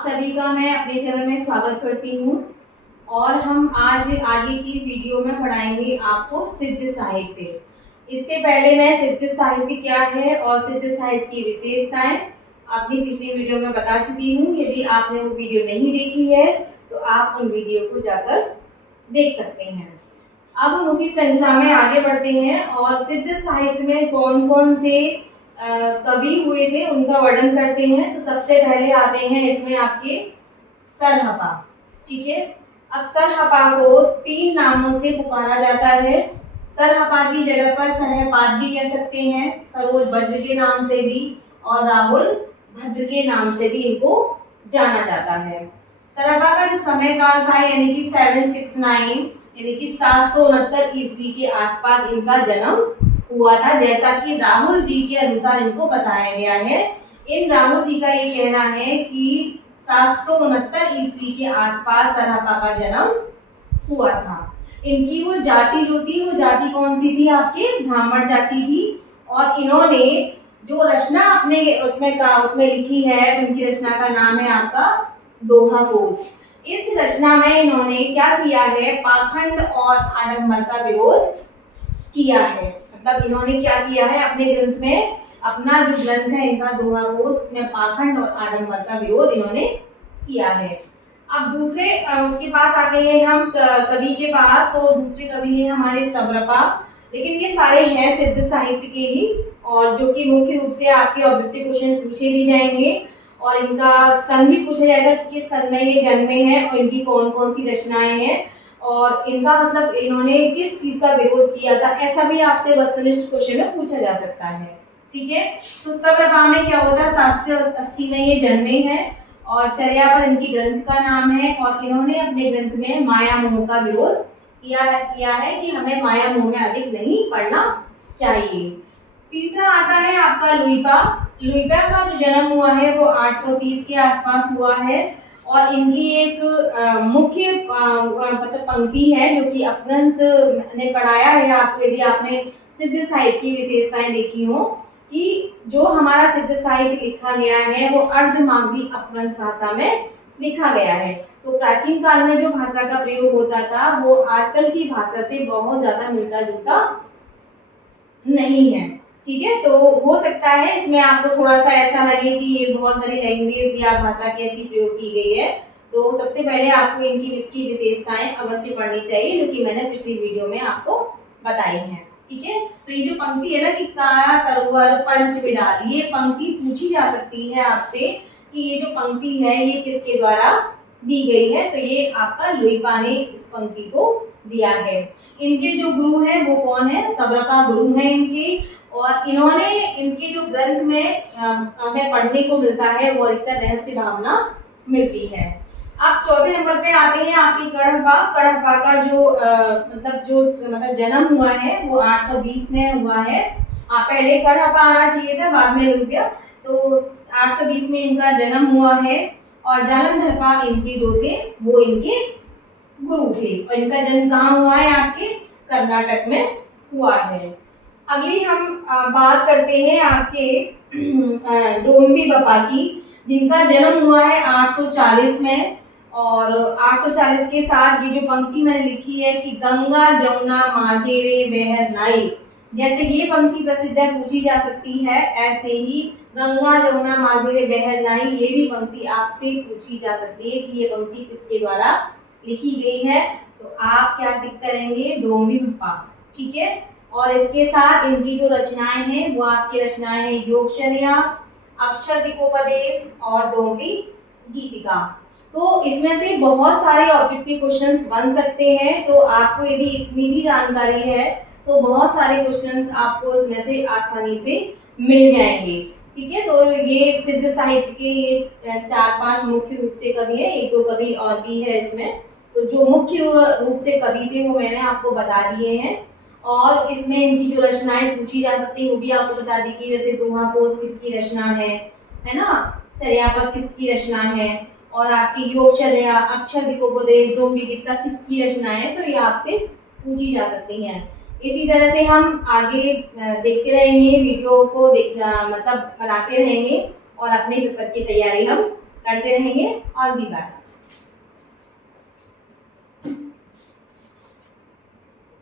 सभी का मैं अपने चैनल में स्वागत करती हूँ और हम आज आगे की वीडियो में पढ़ाएंगे आपको सिद्ध साहित्य। इससे पहले मैं सिद्ध साहित्य क्या है और सिद्ध साहित्य की विशेषताएं अपनी पिछली वीडियो में बता चुकी हूँ। यदि आपने वो वीडियो नहीं देखी है तो आप उन वीडियो को जाकर देख सकते हैं। अब हम उसी श्रृंखला में आगे बढ़ते हैं और सिद्ध साहित्य में कौन कौन से कवि हुए थे उनका वर्णन करते हैं। तो सबसे पहले आते हैं इसमें आपके सरहपा। ठीक है, अब सरहपा को 3 नामों से पुकारा जाता है। सरहपा की जगह पर सरहपाद भी कह सकते हैं, सरोज भद्र के नाम से भी और राहुल भद्र के नाम से भी इनको जाना जाता है। सरहपा का जो समय काल था यानी कि 769 यानी कि 769 ईस्वी के आसपास इनका जन्म हुआ था, जैसा कि राहुल जी के अनुसार इनको बताया गया है। इन राहुल जी का ये कहना है कि 769 ईस्वी के आसपास सरहपा का जन्म हुआ था। इनकी वो जाति जो थी वो जाति कौन सी थी, आपके ब्राह्मण जाति थी। और इन्होंने जो रचना अपने उसमें लिखी है, उनकी रचना का नाम है आपका दोहा कोश। इस रचना में इन्होंने क्या किया है, पाखंड और आडंबर का विरोध किया है। मतलब इन्होंने क्या किया है अपने ग्रंथ में, अपना जो ग्रंथ है इनका दोहा कोश, उसमें पाखंड और आडंबर का विरोध इन्होंने किया है। अब दूसरे उसके पास आते हैं हम कवि के पास। तो दूसरे कवि है हमारे सब्रपा, लेकिन ये सारे हैं सिद्ध साहित्य के ही और जो कि मुख्य रूप से आपके ऑब्जेक्टिव क्वेश्चन पूछे भी जाएंगे और इनका सन भी पूछा जाएगा कि किस सन में ये जन्मे हैं और इनकी कौन कौन सी रचनाएं हैं और इनका मतलब इन्होंने किस चीज का विरोध किया था, ऐसा भी आपसे वस्तुनिष्ठ क्वेश्चन में पूछा जा सकता है। ठीक है, तो सब्रपा में क्या होता है, 780 में ये जन्मे हैं और चर्यापद इनकी ग्रंथ का नाम है और इन्होंने अपने ग्रंथ में माया मोह का विरोध किया है कि हमें माया मोह में अधिक नहीं पढ़ना चाहिए। तीसरा आता है आपका लुइपा। लुइपा का जो जन्म हुआ है वो 830 के आसपास हुआ है और इनकी एक मुख्य मतलब पंक्ति है जो कि अपभ्रंश ने पढ़ाया है आपको, यदि आपने सिद्ध साहित्य की विशेषताएं देखी हो, कि जो हमारा सिद्ध साहित्य लिखा गया है वो अर्धमागधी अपभ्रंश भाषा में लिखा गया है। तो प्राचीन काल में जो भाषा का प्रयोग होता था वो आजकल की भाषा से बहुत ज्यादा मिलता जुलता नहीं है। ठीक है, तो हो सकता है इसमें आपको थोड़ा सा ऐसा लगे कि ये बहुत सारी लैंग्वेज या भाषा कैसी प्रयोग की गई है। तो सबसे पहले आपको इसकी विशेषताएं अवश्य पढ़नी चाहिए जो कि मैंने पिछली वीडियो में आपको बताई हैं। ठीक है, तो ये जो पंक्ति है ना कि कारा तरुवर पंच बिडाल, ये पंक्ति पूछी जा सकती है आपसे कि ये जो पंक्ति है ये किसके द्वारा दी गई है। तो ये आपका लुइपा ने इस पंक्ति को दिया है। इनके जो गुरु हैं वो कौन है, सब्रपा गुरु हैं इनके, और इन्होंने इनके जो ग्रंथ में हमें पढ़ने को मिलता है वो अधिकतर रहस्य भावना मिलती है। अब चौथे नंबर पे आते हैं आपकी कड़हपा। कड़हपा का जो मतलब जन्म हुआ है वो 820 में हुआ है। पहले कड़हपा आना चाहिए था, बाद में लुइपा। तो 820 में इनका जन्म हुआ है और जालंधरपा इनके जो थे वो इनके गुरु थे और इनका जन्म कहाँ हुआ है, आपके कर्नाटक में हुआ है। अगली हम बात करते हैं आपके डोम्बी बप्पा की, जिनका जन्म हुआ है 840 में और 840 के साथ ये जो पंक्ति मैंने लिखी है कि गंगा जमुना माझे रे बहर नाई, जैसे ये पंक्ति प्रसिद्ध है पूछी जा सकती है, ऐसे ही गंगा जमुना माझे रे बहर नाई ये भी पंक्ति आपसे पूछी जा सकती है कि ये पंक्ति किसके द्वारा लिखी गई है। तो आप क्या टिक करेंगे, डोम्बी बप्पा। ठीक है, और इसके साथ इनकी जो रचनाएं हैं वो आपकी रचनाएं हैं योगचर्या, अक्षर दिकोपदेश और डोम्बी गीतिका। तो इसमें से बहुत सारे ऑब्जेक्टिव क्वेश्चंस बन सकते हैं। तो आपको यदि इतनी भी जानकारी है तो बहुत सारे क्वेश्चंस आपको इसमें से आसानी से मिल जाएंगे। ठीक है, तो ये सिद्ध साहित्य के ये 4-5 मुख्य रूप से कवि है, 1-2 कवि और भी है इसमें। तो जो मुख्य रूप से कवि थे वो मैंने आपको बता दिए हैं और इसमें इनकी जो रचनाएं पूछी जा सकती है वो भी आपको बता दी कि जैसे दोहा कोश किसकी रचना है ना, चर्यापद किसकी रचना है और आपकी योगचर्या, अक्षर दिकोपदेश, डोम्बी गीतिका किसकी रचना है। तो ये आपसे पूछी जा सकती हैं। इसी तरह से हम आगे देखते रहेंगे, वीडियो को मतलब बनाते रहेंगे और अपने पेपर की तैयारी हम करते रहेंगे। All the best.